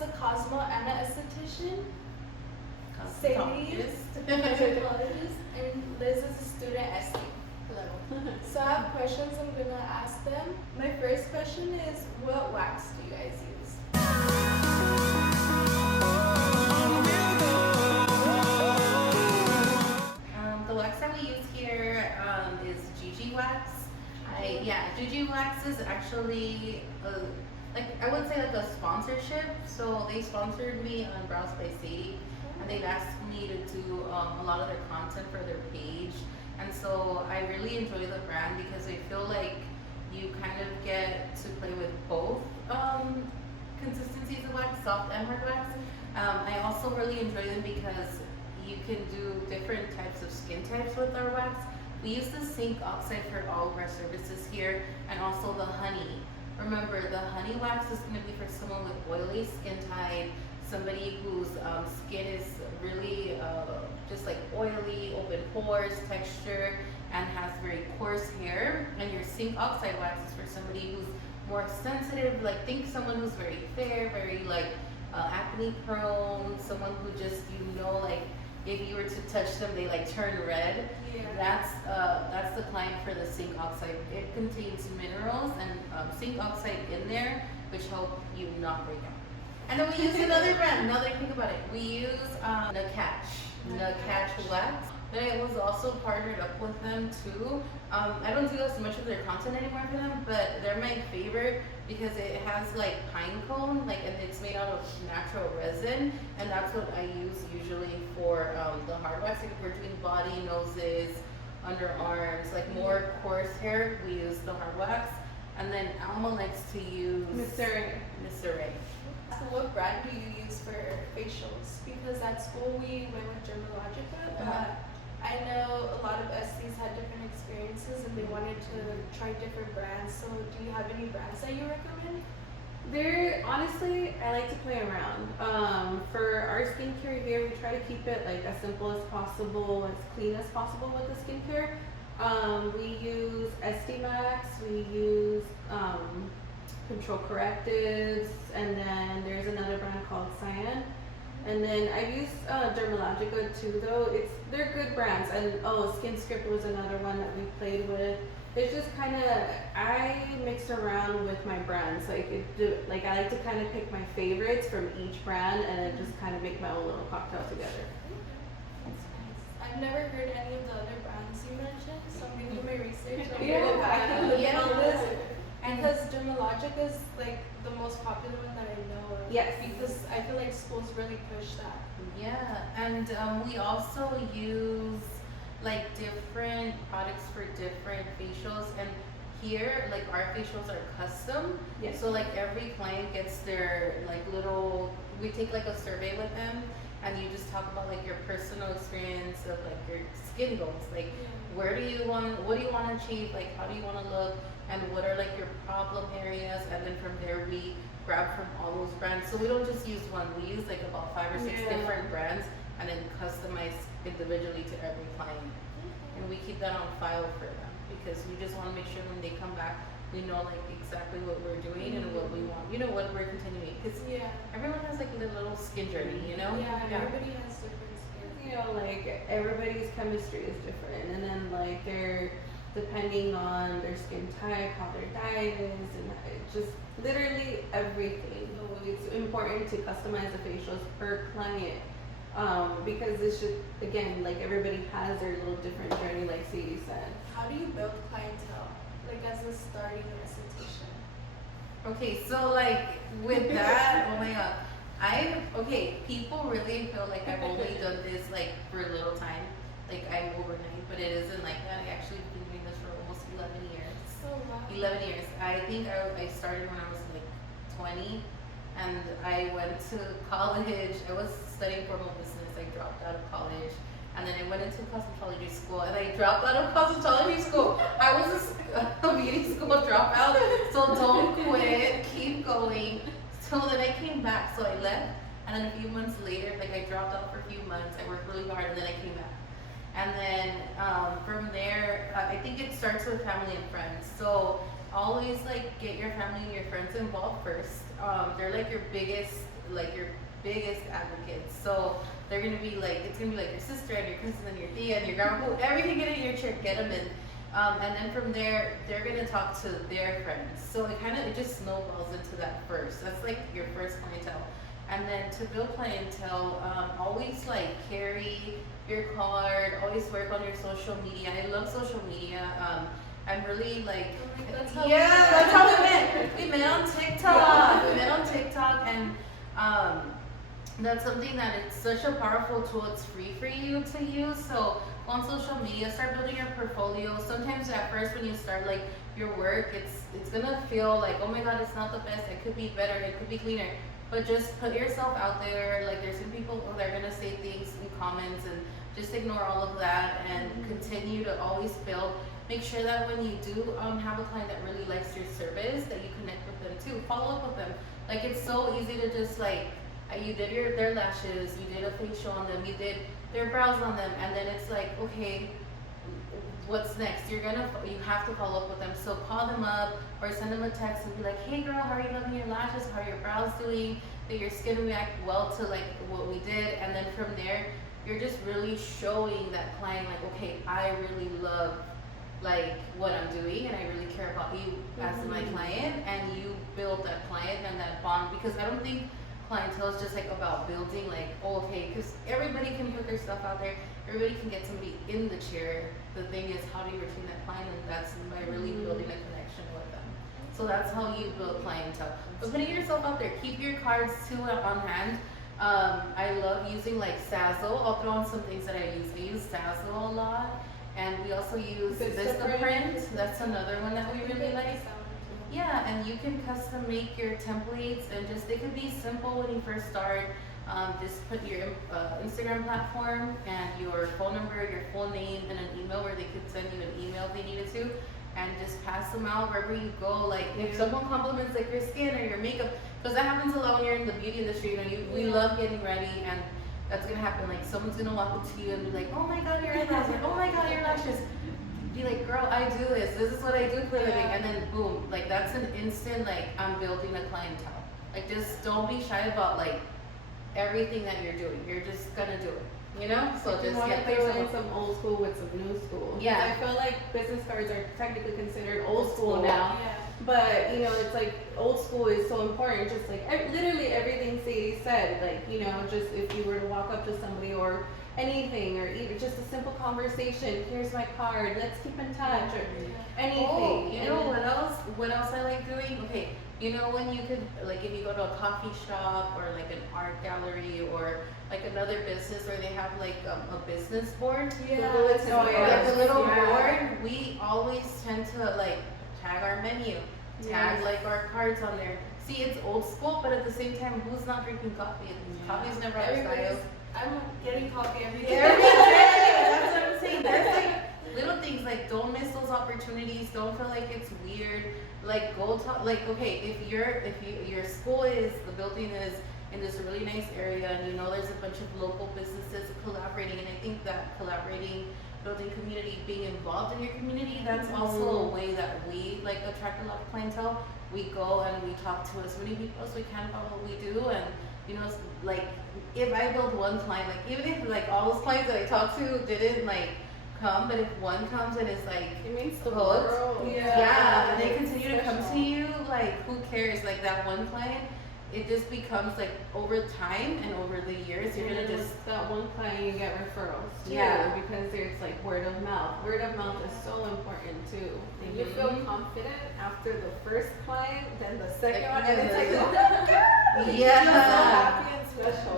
is a Cosmo and an esthetician. Sadie is Cosmetologist. a dermatologist, and Liz is a student ST. Hello. So I have questions I'm gonna ask them. My first question is, what wax do you guys use? The wax that we use here is GG wax. GG wax is actually like I would say like a sponsorship. So they sponsored me on Brows by Sadie, and they've asked me to do a lot of their content for their page. And so I really enjoy the brand because I feel like you kind of get to play with both consistencies of wax, soft and hard wax. I also really enjoy them because you can do different types of skin types with our wax. We use the zinc oxide for all of our services here, and also the honey. Remember, the honey wax is going to be for someone with oily skin type, somebody whose skin is really just like oily, open pores, texture, and has very coarse hair. And your zinc oxide wax is for somebody who's more sensitive, like think someone who's very fair, very like acne prone, someone who just, like if you were to touch them, they like turn red. Yeah. That's the client for the zinc oxide. It contains minerals and zinc oxide in there, which help you not break out. And then we use another brand. Now that I think about it, we use Nutcatch wax. But I was also partnered up with them too. I don't do as much of their content anymore for them, but they're my favorite because it has like pine cone, and it's made out of natural resin, and that's what I use usually for the hard wax. Like if we're doing body, noses, underarms, like more coarse hair, we use the hard wax. And then Alma likes to use Mr. Ray. So what brand do you use for facials? Because at school we went with Dermalogica, but I know a lot of SCs had different experiences and they wanted to try different brands. So do you have any brands that you recommend? Honestly, I like to play around. For our skincare here, we try to keep it like as simple as possible, as clean as possible with the skincare. We use SD Max, we use Control Correctives, and then there's another brand called Cyan. And then I've used Dermalogica too, though. They're good brands. And Skin Script was another one that we played with. It's just kind of, I mix around with my brands. I like to kind of pick my favorites from each brand, and I just kind of make my own little cocktail together. That's nice. I've never heard any of the other brands you mentioned, so I'm gonna do my research. And because Dermalogica is like the most popular one that I know of. Yes. Because I feel like schools really push that. Yeah, and we also use like different products for different facials, and here like our facials are custom. Yes. So like every client gets their like little, we take like a survey with them, and you just talk about like your personal experience of like your skin goals, like what do you want to achieve, like how do you want to look, and what are like your problem areas, and then from there we grab from all those brands. So we don't just use one, we use like about 5 or 6 different brands, and then customize individually to every client. And we keep that on file for them because we just want to make sure when they come back, we know like exactly what we're doing and what we want, what we're continuing. Because everyone has like their little skin journey, Yeah, everybody has different skin. Like everybody's chemistry is different, and then like they're depending on their skin type, how their diet is, and just literally everything. So it's important to customize the facials per client, because it's just, again, like everybody has their little different journey, like Sadie said. How do you build clientele, like as a starting esthetician? Okay, so like with that, oh my god, people really feel like I've only done this like for a little time, like I'm overnight, but it isn't like that. I actually been doing this for almost 11 years. So wow. 11 years. I think I started when I was like 20, and I went to college. I was studying formal business. I dropped out of college, and then I went into cosmetology school, and I dropped out of cosmetology school. I was a beauty school dropout, so don't quit, keep going. So then I came back, so I left, and then a few months later, like I dropped out for a few months, I worked really hard, and then I came back. And then from there, I think it starts with family and friends. So always like get your family and your friends involved first. They're like your biggest like your biggest advocates. So they're gonna be like, it's gonna be like your sister and your cousin and your tia and your grandma, who everything get in your chair, get them in. And then from there, they're gonna talk to their friends. So it just snowballs into that first. That's like your first clientele. And then to build clientele, always like carry your card, always work on your social media. I love social media. I'm really like, That's how that's how we met. We met on TikTok. We met on TikTok, and that's something that it's such a powerful tool. It's free for you to use. So go on social media, start building your portfolio. Sometimes at first when you start like your work, it's gonna feel like, oh my god, it's not the best. It could be better. It could be cleaner. But just put yourself out there. Like there's some people that are gonna say things in comments, and just ignore all of that and continue to always build. Make sure that when you do have a client that really likes your service, that you connect with them too. Follow up with them. Like it's so easy to just like, you did their lashes, you did a facial on them, you did their brows on them, and then it's like, okay, what's next? You have to follow up with them. So call them up or send them a text and be like, hey girl, how are you loving your lashes? How are your brows doing? Did your skin react well to like what we did? And then from there, you're just really showing that client like, okay, I really love like what I'm doing, and I really care about you as my client, and you build that client and that bond. Because I don't think clientele is just like about building like, oh, okay, because everybody can put their stuff out there, everybody can get somebody in the chair. The thing is, how do you retain that client? And that's by really building a connection with them. So that's how you build clientele. But putting yourself out there, keep your cards too on hand. I love using like Sazzle. I'll throw on some things that I use. I use Sazzle a lot. And we also use Vistaprint. That's another one that we really like. Yeah, and you can custom make your templates, and just they could be simple when you first start. Just put your Instagram platform and your phone number, your full name, and an email where they could send you an email if they needed to, and just pass them out wherever you go. Like if someone compliments like your skin or your makeup, because that happens a lot when you're in the beauty industry. We love getting ready, and that's gonna happen. Like someone's gonna walk up to you and be like, oh my god, your eyebrows, or oh my god, your lashes. Be like, girl, I do this. This is what I do for a living. And then boom, like that's an instant, like I'm building a clientele. Like just don't be shy about like everything that you're doing. You're just gonna do it. You know? So just get some old school with some new school. Yeah. I feel like business cards are technically considered old school now. Yeah. But it's like old school is so important. Just like literally everything Sadie said. Like just if you were to walk up to somebody or anything, or even just a simple conversation. Here's my card. Let's keep in touch, or anything. Oh, you know what else? What else I like doing? Okay, when you could like if you go to a coffee shop or like an art gallery or like another business where they have like a business board. Yeah. Like a little board. We always tend to like tag our menu, tag like our cards on there. See, it's old school, but at the same time, who's not drinking coffee? Coffee's never out of style. I'm getting coffee every day. Every day. That's what I'm saying. There's like little things like don't miss those opportunities. Don't feel like it's weird. Like go talk. Like okay, if your school the building is in this really nice area, and there's a bunch of local businesses collaborating, and I think that collaborating, building community, being involved in your community, that's also a way that we like attract a lot of clientele. We go and we talk to as many people as we can about what we do, and like if I build one client, like even if like all those clients that I talked to didn't like come, but if one comes and is like it means the hooked, world. Yeah, and they continue to come to you, like who cares? Like that one client, it just becomes like over time and over the years, you're gonna just that one client you get referrals too, because there's like word of mouth. Word of mouth is so important too. And you feel confident after the first client, then the second one, and it's like, oh my god, yeah, so happy and special.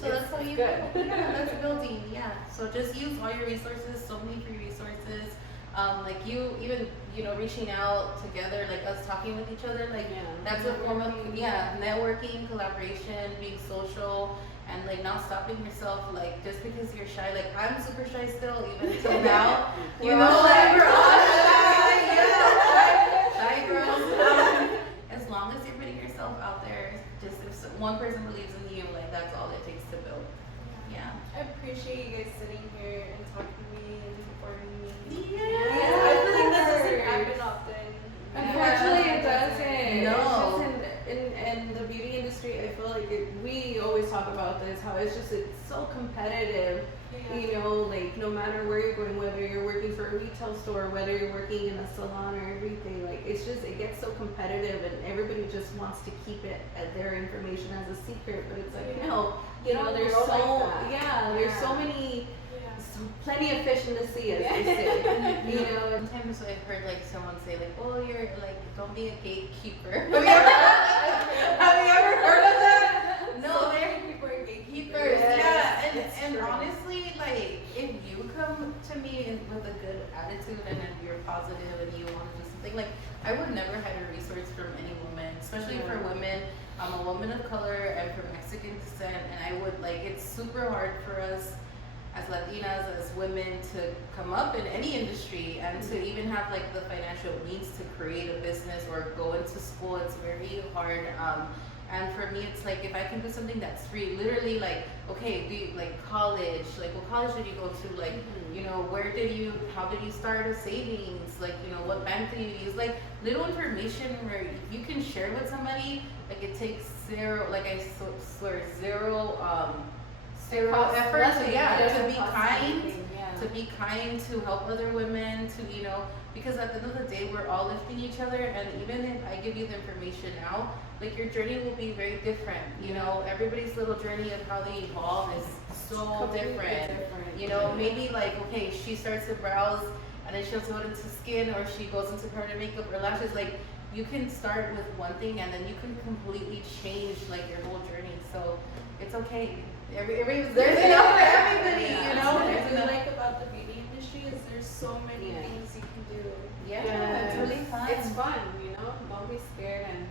So that's how you good. Yeah, that's building. Yeah. So just use all your resources. So many free resources. Like you even reaching out together, like us talking with each other, like that's a form of networking, collaboration, being social, and like not stopping yourself like just because you're shy. Like I'm super shy still, even until now. We're all shy. Shy girls. As long as you're putting yourself out there, just if one person believes in you, like that's all it takes to build. Yeah. I appreciate you guys sitting here and talking to me and informing me. Yeah. I feel like that doesn't happen often. Unfortunately, it doesn't. No. It's just in the beauty industry, I feel like competitive. You know, like no matter where you're going, whether you're working for a retail store, whether you're working in a salon or everything, like it's just, it gets so competitive and everybody just wants to keep it as their information as a secret, but it's like, no, you know, there's so, there's so many, plenty of fish in the sea, as they say. You know, sometimes I've heard like someone say like, oh, you're like, don't be a gatekeeper. Have you ever heard of that? No, So they're many people are gatekeepers. keepers. Yes, And honestly, like if you come to me with a good attitude and then you're positive and you want to do something, like I would never hide a resource from any woman, especially for women. I'm a woman of color. I'm from Mexican descent, and I would like, it's super hard for us as Latinas, as women, to come up in any industry and to even have like the financial means to create a business or go into school. It's very hard. And for me, it's like, if I can do something that's free, literally like, okay, do you, like college, like what college did you go to? Like, you know, how did you start a savings? Like, you know, what bank do you use? Like little information where you can share with somebody, like it takes zero, like I swear, zero effort to, to be kind, to be kind, to help other women, to, you know, because at the end of the day, we're all lifting each other, and even if I give you the information now, like your journey will be very different, you know, everybody's little journey of how they evolve is so different, you know, maybe like, okay, she starts to browse, and then she'll go into skin, or she goes into permanent makeup or lashes, like, you can start with one thing, and then you can completely change, like, your whole journey, so it's okay. There's enough for everybody, you know? What I really like about the beauty industry is there's so many things you can do. It's really fun. It's fun, you know, don't be scared, and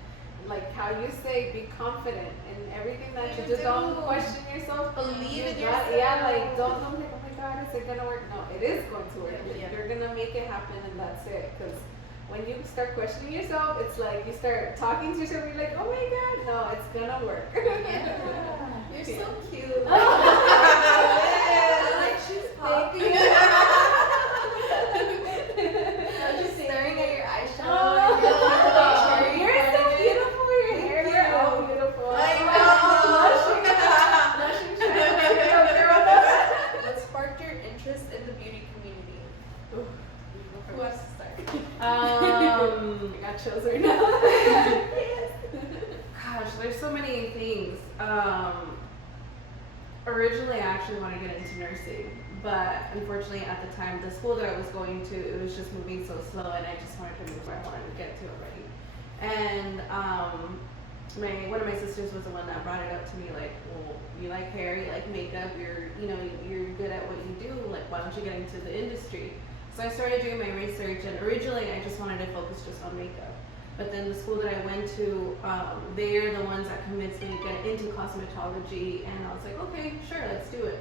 like how you say, be confident in everything that you do. Don't question yourself. Believe in yourself. yourself. Yeah, like don't think, oh my God, is it gonna work? No, it is going to work. You're gonna make it happen, and that's it. Because when you start questioning yourself, it's like you start talking to yourself, and you're like, oh my God, no, it's gonna work. You're so cute. Oh. Like she's popping. I'm just staring at your eyeshadow. You're so beautiful. Your hair, you're all beautiful. I know. What sparked your interest in the beauty community? Who wants to start? I got chills right now. Gosh, there's so many things. Originally, I actually wanted to get into nursing, but unfortunately, at the time, the school that I was going to, it was just moving so slow, and I just wanted to move where I wanted to get to already. And one of my sisters was the one that brought it up to me, like, well, you like hair, you like makeup, you're good at what you do, like, why don't you get into the industry? So I started doing my research, and originally, I just wanted to focus just on makeup. But then the school that I went to, they're the ones that convinced me to get into cosmetology, and I was like, okay, sure, let's do it.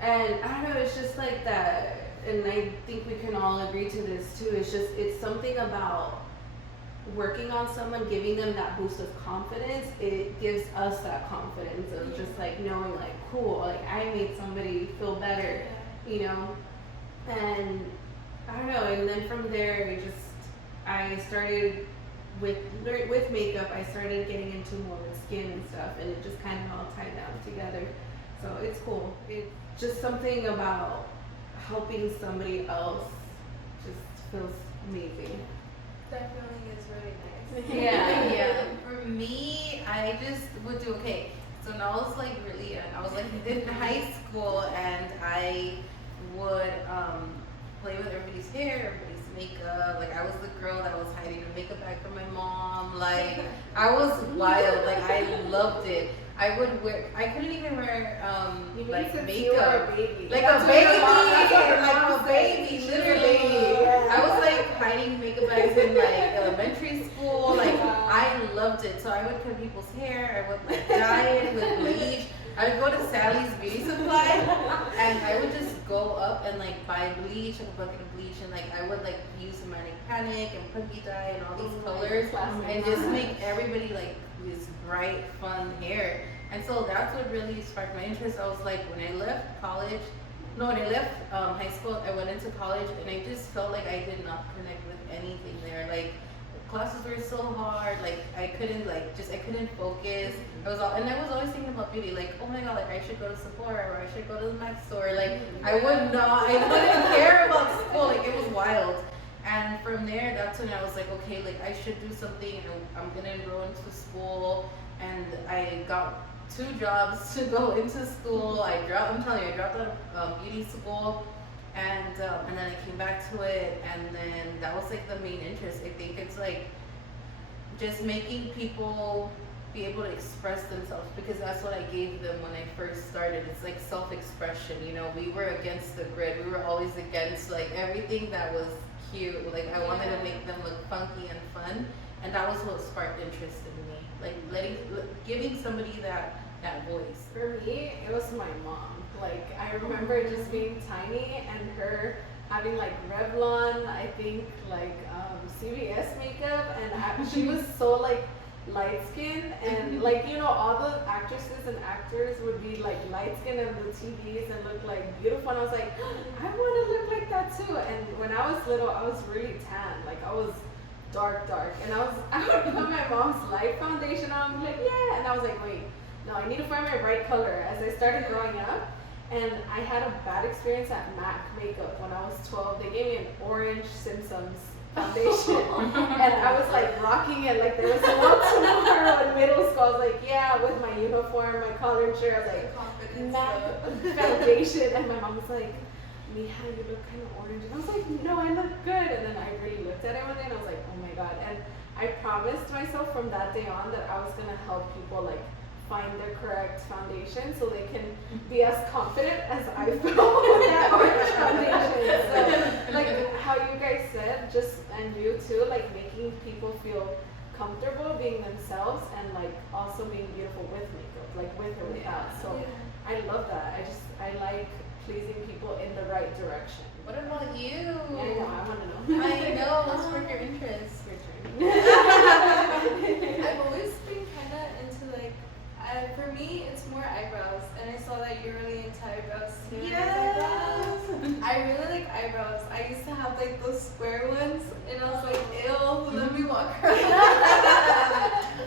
And I don't know, it's just like that, and I think we can all agree to this too, it's something about working on someone, giving them that boost of confidence. It gives us that confidence of just like knowing like, cool, like I made somebody feel better, you know? And I don't know, and then from there, I started with makeup, I started getting into more with skin and stuff, and it just kind of all tied down together. So it's cool. It's just something about helping somebody else just feels amazing. Definitely is really nice. Yeah. For me, I just would do, okay, so when I was like really young, I was like in high school, and I would play with everybody's hair, everybody's makeup. Like I was the girl that was hiding a makeup bag from my mom. Like I was wild. Like I loved it. I couldn't even wear like makeup. Like a baby, literally. I was like hiding makeup bags in like elementary school. Like I loved it. So I would cut people's hair. I would like dye it with bleach. I would go to Sally's Beauty Supply, and I would just go up and like buy bleach, like a bucket of bleach, and like I would like use Manic Panic and Punky Dye and all these colors, and just make everybody like this bright, fun hair. And so that's what really sparked my interest. I was like, when I left high school, I went into college, and I just felt like I did not connect with anything there. Like classes were so hard. Like I couldn't focus. I was always thinking about beauty. Like, oh my god, like I should go to Sephora or I should go to the Mac store. Like I wouldn't care about school. Like it was wild. And from there, that's when I was like, okay, like I should do something. I'm gonna enroll into school, and I got 2 jobs to go into school. I dropped out of beauty school, and then I came back to it, and then that was like the main interest. I think it's like just making people be able to express themselves, because that's what I gave them when I first started. It's like self-expression. You know, we were against the grid. We were always against like everything that was cute. Like I wanted to make them look funky and fun, and that was what sparked interest in me. Like giving somebody that voice. For me, it was my mom. Like I remember just being tiny and her having like Revlon, I think like CVS makeup, and she was so like light skinned, and like you know all the actresses and actors would be like light skinned on the TVs and look like beautiful, and I was like, I want to look like that too. And when I was little, I was really tan, like I was dark, and I would put my mom's light foundation on, and be like, yeah, and I was like, wait, no, I need to find my bright color. As I started growing up, and I had a bad experience at MAC makeup when I was 12. They gave me an orange Simpsons foundation, and I was like rocking it like there was no tomorrow in middle school. I was like, yeah, with my uniform, my collared shirt, I was like, MAC foundation, and my mom was like, Mija, you look kind of orange, and I was like, no, I look good. And then I really looked at it one day, and I was like, oh my god. And I promised myself from that day on that I was gonna help people like find their correct foundation so they can be as confident as I felt with that orange foundation. So like how you guys said, just, and you too, like making people feel comfortable being themselves, and like also being beautiful with makeup, like with or without. So I love that. I like pleasing people in the right direction. What about you? Yeah, I know, I want to know. I know, let's work your interests. Your turn. I've always been kind of into like, for me, it's more eyebrows, and I saw that you're really into eyebrows too. Yes. I really like eyebrows. I used to have like those square ones, and I was like, ew, let me walk around.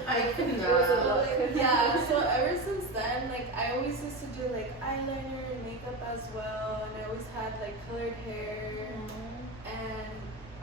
I could It was a not. look. Yeah, so ever since then, like I always used to do like eyeliner and makeup as well, and I always had like colored hair, and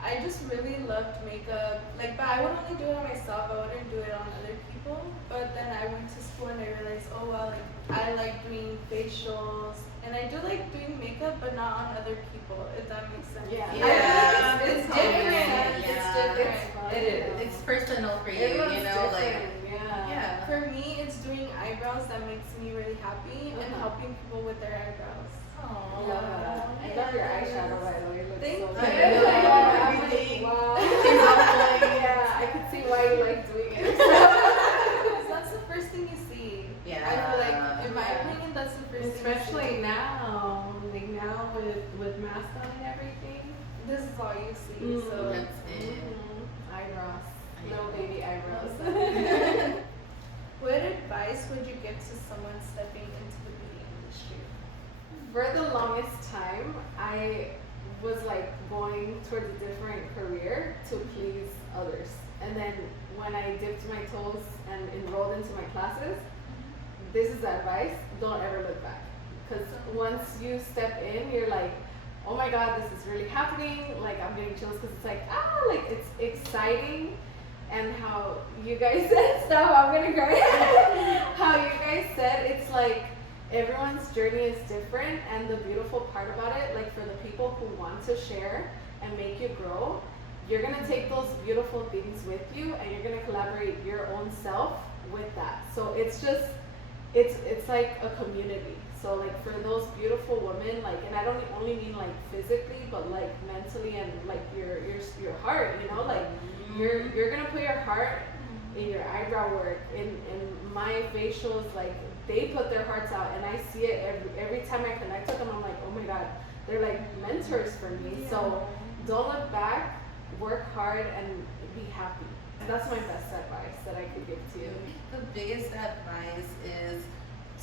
I just really loved makeup. Like, but I would only do it on myself. I wouldn't do it on other people. But then I went to school and I realized, oh well, like I like doing facials, and I do like doing makeup, but not on other people. If that makes sense. Yeah. Yeah. It's different. different. It's Yeah. different. It is. It's personal for you, Everyone's you know, like different, yeah. yeah. For me, it's doing eyebrows that makes me really happy, and helping people with their eyebrows. I love that. I love your eyeshadow, by the way. It looks Thank so you. good. I know. I'm like, Everything. wow. She's Yeah, I can see why you like doing it. Because that's the first thing you see. Yeah. I feel like, in my opinion, that's the first Especially thing you see. now, like now with mask on and everything. This is all you see. Mm. So That's it. Eyebrows, little baby eyebrows. what advice would you give to someone stepping into the beauty industry? For the longest time, I was like going towards a different career to please others. And then when I dipped my toes and enrolled into my classes, this is the advice: don't ever look back. Because once you step in, you're like, oh my god, this is really happening. Like I'm getting chills because it's like, like it's exciting. And how you guys said stuff, I'm gonna cry. How you guys said, it's like everyone's journey is different, and the beautiful part about it, like for the people who want to share and make you grow, you're gonna take those beautiful things with you, and you're gonna collaborate your own self with that. So it's just, it's like a community. So like for those beautiful women, like, and I don't only mean like physically, but like mentally and like your heart, you know, like you're gonna put your heart in your eyebrow work, in my facials, like they put their hearts out, and I see it every time I connect with them. I'm like, oh my god, they're like mentors for me. Yeah. So don't look back, work hard, and be happy. And that's my best advice that I could give to you. The biggest advice is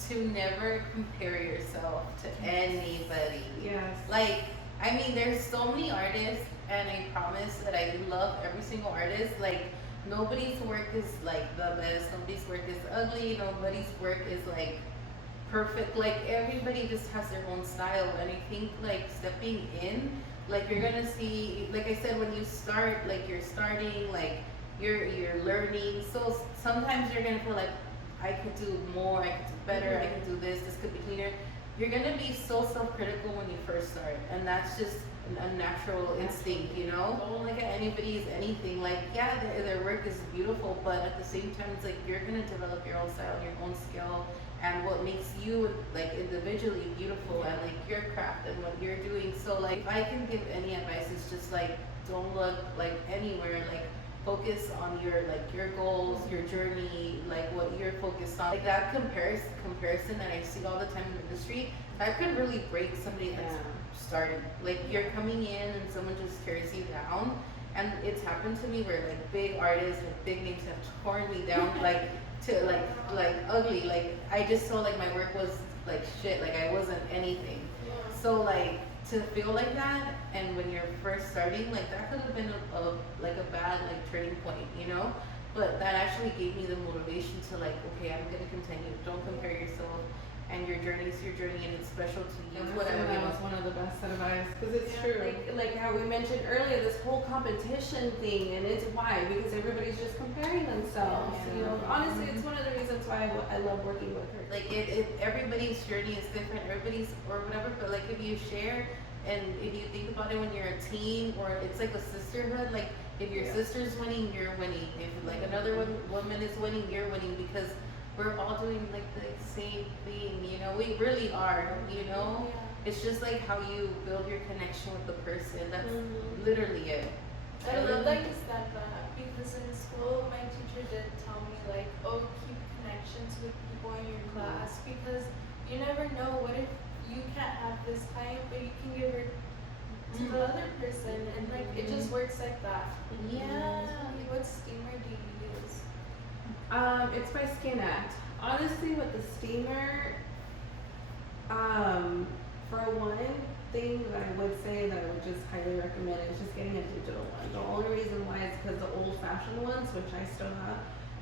to never compare yourself to anybody. Yes. Like, I mean, there's so many artists, and I promise that I love every single artist. Like, nobody's work is like the best. Nobody's work is ugly. Nobody's work is like perfect. Like, everybody just has their own style, and I think like stepping in, like you're gonna see, like I said, when you start, like you're starting, like you're learning. So sometimes you're gonna feel like I could do more, I could do better, I could do this. This could be cleaner. You're gonna be so self-critical when you first start, and that's just a natural instinct, Don't look at anybody's anything. Like, yeah, their work is beautiful, but at the same time, it's like you're gonna develop your own style, your own skill, and what makes you like individually beautiful, and like your craft and what you're doing. So like, if I can give any advice, it's just like don't look like anywhere. Like, focus on your goals, your journey, like what you're focused on. Like that comparison that I see all the time in the industry, that could really break somebody that's starting. Like, you're coming in and someone just tears you down, and it's happened to me where like big artists, like big names have torn me down, like to like ugly. Like, I just felt like my work was like shit. Like, I wasn't anything. So like, to feel like that, and when you're first starting, like that could have been a bad like turning point, But that actually gave me the motivation to like, okay, I'm gonna continue. Don't compare yourself, and your journey is your journey, and it's special to you. Whatever. That was one of the best advice, because it's true. Like how we mentioned earlier, this whole competition thing, and it's why, because everybody's just comparing themselves. Honestly, it's one of the reasons why I love working with her. Like everybody's journey is different, everybody's or whatever. But like, if you share, and if you think about it, when you're a team, or it's like a sisterhood. Like, if your sister's winning, you're winning. If like another woman is winning, you're winning, because we're all doing like the same thing. We really are. It's just like how you build your connection with the person. That's literally it. I love that you said that, because in school my teacher did tell me like, oh, keep connections with people in your class, because you never know, what if you can't have this client but you can give her to the other person, and like it just works like that. What steamer do you use? It's by Skin Act. Honestly, with the steamer, for one thing that I would say that I would just highly recommend is just getting a digital one. The only reason why is because the old-fashioned ones, which I still have,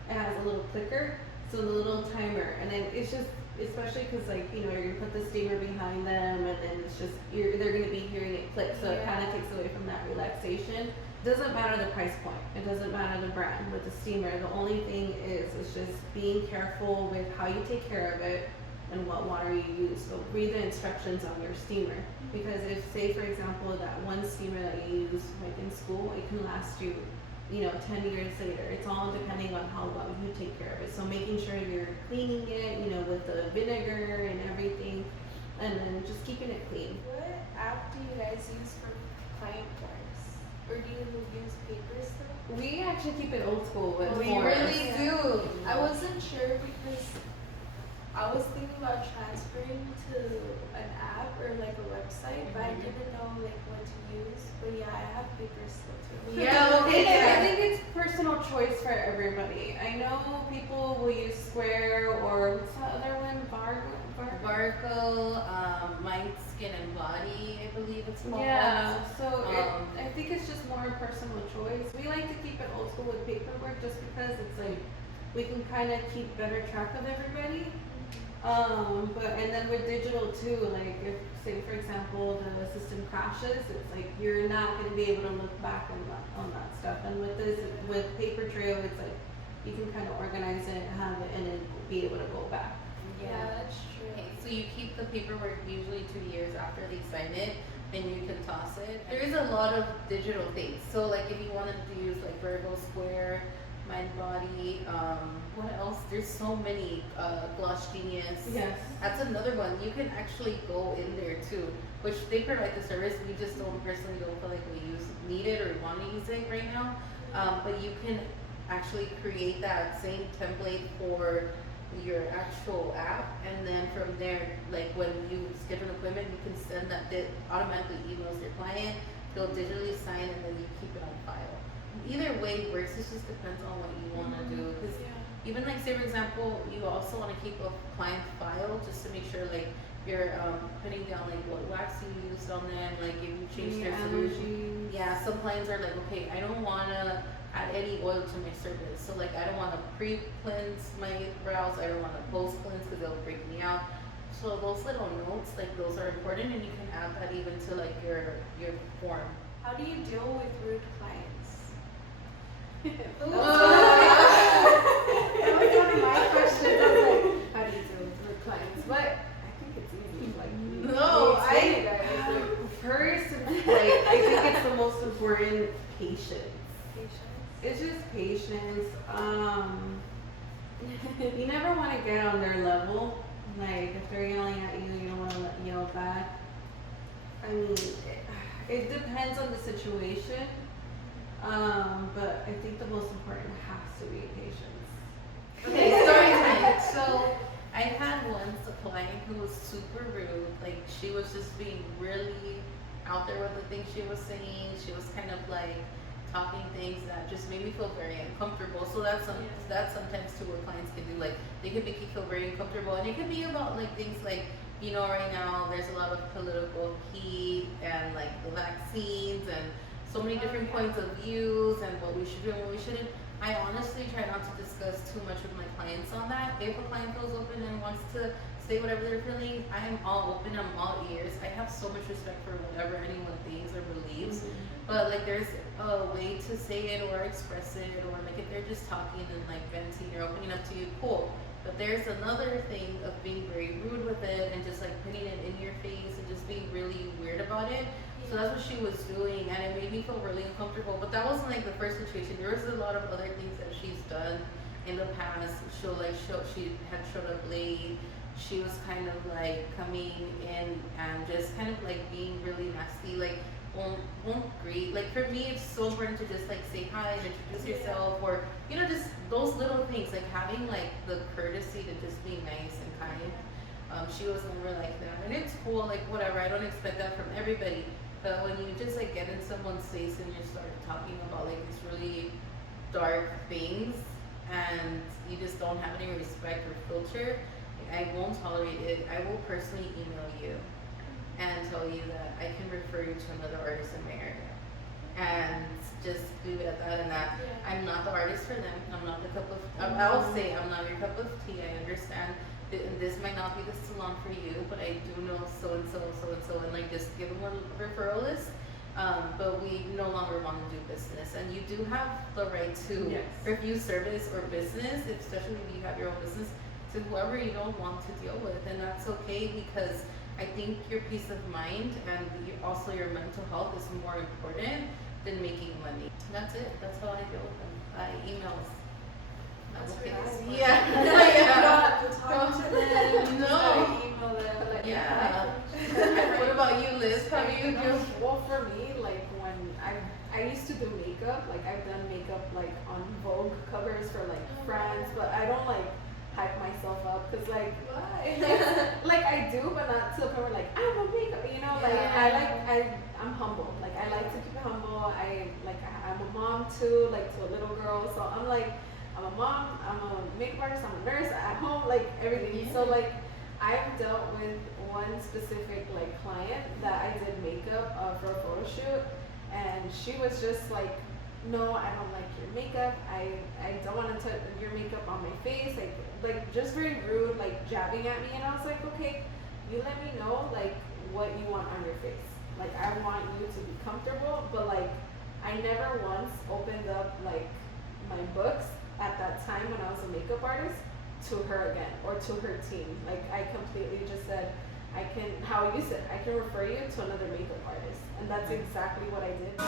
it has a little clicker, so the little timer, and then it's just, especially because like you're gonna put the steamer behind them, and then it's just they're gonna be hearing it click, so it kind of takes away from that relaxation. Doesn't matter the price point, it doesn't matter the brand with the steamer. The only thing is just being careful with how you take care of it and what water you use. So read the instructions on your steamer, because if, say for example, that one steamer that you use like in school, it can last you 10 years later. It's all depending on how well you take care of it. So making sure you're cleaning it, with the vinegar and everything, and then just keeping it clean. What app do you guys use for client forms? Or do you use paper still? We actually keep it old school with We forms. really do. I wasn't sure, because I was thinking about transferring to an app or like a website, but I didn't know like what to use. But yeah, I have paper still too. Yeah, I think it's personal choice for everybody. I know people will use Square, or what's the other one? Varco, My Skin and Body, I believe it's called. Yeah, so I think it's just more personal choice. We like to keep it old school with paperwork, just because it's like we can kind of keep better track of everybody. And then with digital too, like if, say for example, the system crashes, it's like you're not going to be able to look back on that stuff. And with paper trail, it's like you can kind of organize it, have it, and then be able to go back. Yeah, that's true. Okay, so you keep the paperwork usually 2 years after they sign it, then you can toss it. There is a lot of digital things. So like, if you wanted to use like Virgo, Square, Mind Body, what else? There's so many, Gloss Genius. Yes. That's another one. You can actually go in there too, which they provide the service. We just don't personally don't feel like we need it or want to use it right now. But you can actually create that same template for your actual app, and then from there, like when you schedule an appointment, you can send that automatically emails your client. They'll digitally sign, and then you keep it on file. Either way works. It just depends on what you want to do. Because even like, say for example, you also want to keep a client file just to make sure like you're putting down like what wax you used on them, like if you change their Allergies. solution. Yeah, some clients are like, okay, I don't wanna add any oil to my service. So like I don't wanna pre-cleanse my brows, I don't wanna post-cleanse because they'll freak me out. So those little notes, like those are important, and you can add that even to like your form. How do you deal with rude clients? That was one of my questions. I was like, how do you deal with rude clients? But I think it's easy. Like, first, it's like, I think it's the most important, patience. It's just patience. You never want to get on their level. Like, if they're yelling at you, you don't want to yell back. I mean, it depends on the situation. But I think the most important has to be patience. Okay, story time. So I had once a client who was super rude. Like she was just being really out there with the things she was saying. She was kind of like talking things that just made me feel very uncomfortable. So that's sometimes too what clients can do. Like they can make you feel very uncomfortable, and it can be about like things like, you know, right now there's a lot of political heat and like the vaccines and so many different points of views and what we should do and what we shouldn't. I honestly try not to discuss too much with my clients on that. If a client feels open and wants to say whatever they're feeling, I am all open, I'm all ears. I have so much respect for whatever anyone thinks or believes. But like there's a way to say it or express it, or like if they're just talking and like venting or opening up to you, cool. But there's another thing of being very rude with it and just like putting it in your face and just being really weird about it. So that's what she was doing, and it made me feel really uncomfortable. But that wasn't like the first situation. There was a lot of other things that she's done in the past. She had showed up late. She was kind of like coming in and just kind of like being really nasty. Like won't greet. Like for me, it's so important to just like say hi and introduce yourself, or you know, just those little things. Like having like the courtesy to just be nice and kind. She was never like that, and it's cool. Like whatever. I don't expect that from everybody. But when you just like get in someone's face and you start talking about like these really dark things and you just don't have any respect or filter, I won't tolerate it. I will personally email you and tell you that I can refer you to another artist in my area. And just leave it at that and that. Yeah. I'm not the artist for them. I'm not the cup of I'll say I'm not your cup of tea. I understand. This might not be the salon for you, but I do know so and so, and like just give them a referral list. But we no longer want to do business, and you do have the right to refuse service or business, especially if you have your own business, to whoever you don't want to deal with, and that's okay, because I think your peace of mind and also your mental health is more important than making money. That's it. That's how I deal with them. By emails. That's Okay. really smart. Yeah. You don't have to talk to them. You just No. gotta email them. Like, Yeah. What about you, Liz? How do you do? Well, for me, like when I used to do makeup, like I've done makeup like on Vogue covers for like brands, but I don't like hype myself up because like Why? like I do, but not to the point where like I'm a makeup, you know. Like I'm humble. Like I like to keep it humble. I'm a mom too, like to a little girl. So I'm like I'm a mom. I'm a makeup artist. I'm a nurse at home. Like everything. Yeah. So like I've dealt with one specific like client that I did makeup for a photo shoot, and she was just like, no, I don't like your makeup. I don't want to touch your makeup on my face. Like just very rude, like jabbing at me. And I was like, okay, you let me know like what you want on your face. Like I want you to be comfortable, but like I never once opened up like my books at that time when I was a makeup artist to her again or to her team. Like I completely just said, how you said, I can refer you to another makeup artist. And that's exactly what I did. I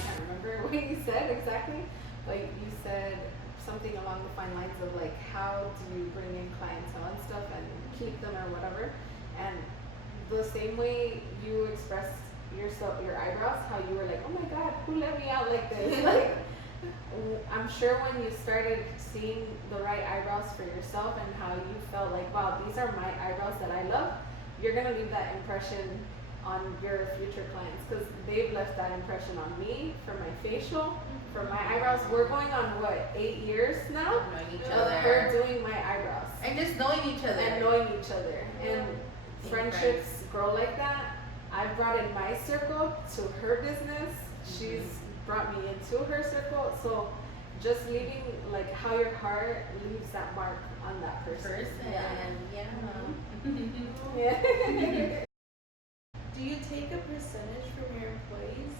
can't remember what you said exactly, but you said something along the fine lines of like, how do you bring in clientele and stuff and keep them or whatever. And the same way you expressed yourself, your eyebrows, how you were like, oh my God, who let me out like this? Like, I'm sure when you started seeing the right eyebrows for yourself and how you felt like, wow, these are my eyebrows that I love, you're gonna leave that impression on your future clients, because they've left that impression on me for my facial, for my eyebrows. We're going on what, 8 years now Knowing each of other. her doing my eyebrows And just knowing each other. and knowing each other, and Being friendships grow like that. I've brought in my circle to her business. She's brought me into her circle. So just leaving, like, how your heart leaves that mark on that person. Yeah. Yeah. Do you take a percentage from your employees?